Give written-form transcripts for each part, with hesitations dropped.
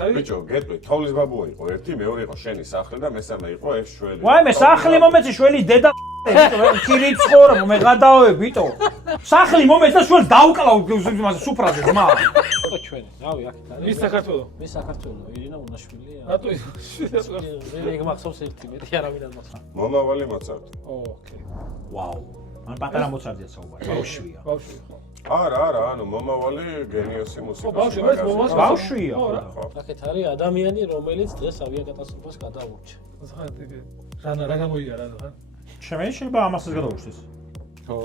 ბიჭო, გეტყვი, თოვლის ბაბუა იყო ერთი, მეორე იყო შენი სახლი და მესამე იყო ეს შველი. ვაიმე, სახლი მომეცი შველი დედა ქირი ცხოვრა, მე გადავე ბიტო. სახლი მომეცი და შველს დაუკლავ სუფრაზე ძმა. ხო ჩვენი, რავი, აქეთ არის. მის საქართველო. მის საქართველო, ირინა უნაშვილია. რატო ის? მე მახსოვს ერთი, მეტი არავინ არ მახსოვს. მომავალი მოცარტი. ოკეი. ვაუ. მან პატარა მოცარტია საუბარი, ბავშვია. ბავშვი ხო. არა, ანუ მომავალი გენიოსი მუსიკოსი. ბავშვი, მეც მომავალს ბავშვია. აქეთ არის ადამიანი, რომელიც დღეს ავიაკატასტროფას გადაურჩა. რა გამოიგა რა ხა? შემენ შეიძლება ამასაც გადავუშვის. ხო.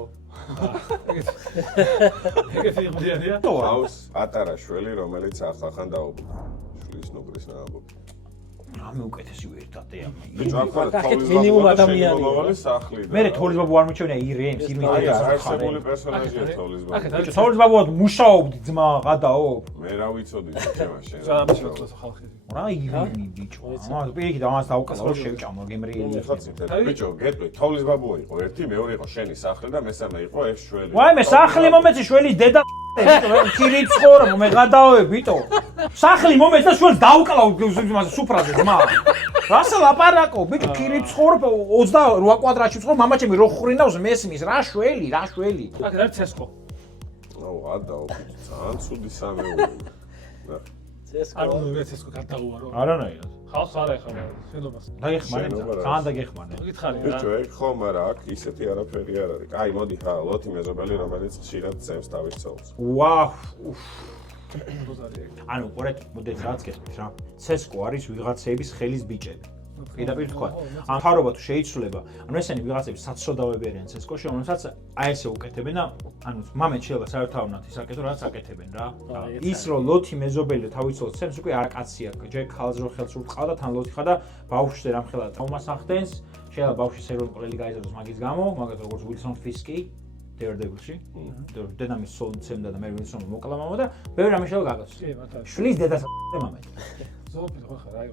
ეგეთი იყდიანია? ჰყავს პატარა შველი, რომელიც ახალხან დაობლდა. შვილის ნუკრის ნაამბობი. რამე უკეთესი ვერტატეა. ბიჭო, აქეთ მინიმუმ ადამიანია. მომავალი სახლი და მე თოვლის ბაბუ არ მიჩვენია ირენს, აი, არსებული პერსონაჟია თოვლის ბაბუა. თოვლის ბაბუა მუშაობდი ძმა, გადაო. მე რა ვიცოდი შევა შენ. რა ამჩნევს ხალხი. რა ირენი ბიჭო. ამას პირიქით ამას დაუკასავ შევჭამო გემრიელი. ბიჭო, გეტყვი, თოვლის ბაბუა იყო ერთი, მეორე იყო შენი სახლი და მესამე იყო ეს შველი. ვაიმე, სახლი მომეცი შველი დედა ქირი ცხოვრა, მე გადავე ბიტო. სახლი მომეცი და შველს დაუკლავ სუფრაზე ძმა. რასა ლაპარაკო, ბიჭო, ქირი ცხოვრა 28 კვადრატში ცხოვრა, მამა ჩემი რო ხრინავს მესმის, რა შველი. აქ რა ცესკო? აუ, ადაო, ძალიან ცუდი სამეული. არ უნდა მეცესკო გადაუარო. არანაირად. ხალხ არ ეხება შენობას. დაიხმარე, ძალიან დაგეხმარე. გითხარი რა. ბიჭო, ეგ ხომ არა აქ ისეთი არაფერი არ არის. აი, მოდი ხა, ლოთი მეზობელი, რომელიც ხშირად წევს თავის ცოლს. ვაუ. ანუ ყურეთ, მოდეთ რაც გესმის რა. ცესკო არის ვიღაცების ხელის ბიჭები. პირდაპირ თქვა. ან ფარობა თუ შეიცვლება, ანუ ესენი ვიღაცები საცოდავები არიან ცესკოში, რომელსაც აი ესე უკეთებენ და ანუ მამეთ შეიძლება საერთოდ ის აკეთო, რაც აკეთებენ რა. ის რომ ლოთი მეზობელი თავის ცოლს ცემს, უკვე არ კაცია. ჯერ ხალხს რო ხელს უყავდა, თან ლოთი ხა და ბავშვზე რამხელა ტრავმას ახდენს, შეიძლება ბავშვის ეროვნული ყველი გაიზარდოს მაგის გამო, მაგათ როგორც უილსონ ფისკი დერდებილში. დედამის სოლს ცემდა და მე უილსონი მოკლა მამა და ბევრი რამე შეიძლება გაგოს. შლის დედას მამეთ. ზოგი ხო ხარ აი.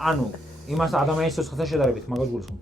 ანუ იმას ადამიანის სოცხათა შედარებით მაგას გულისხმობ.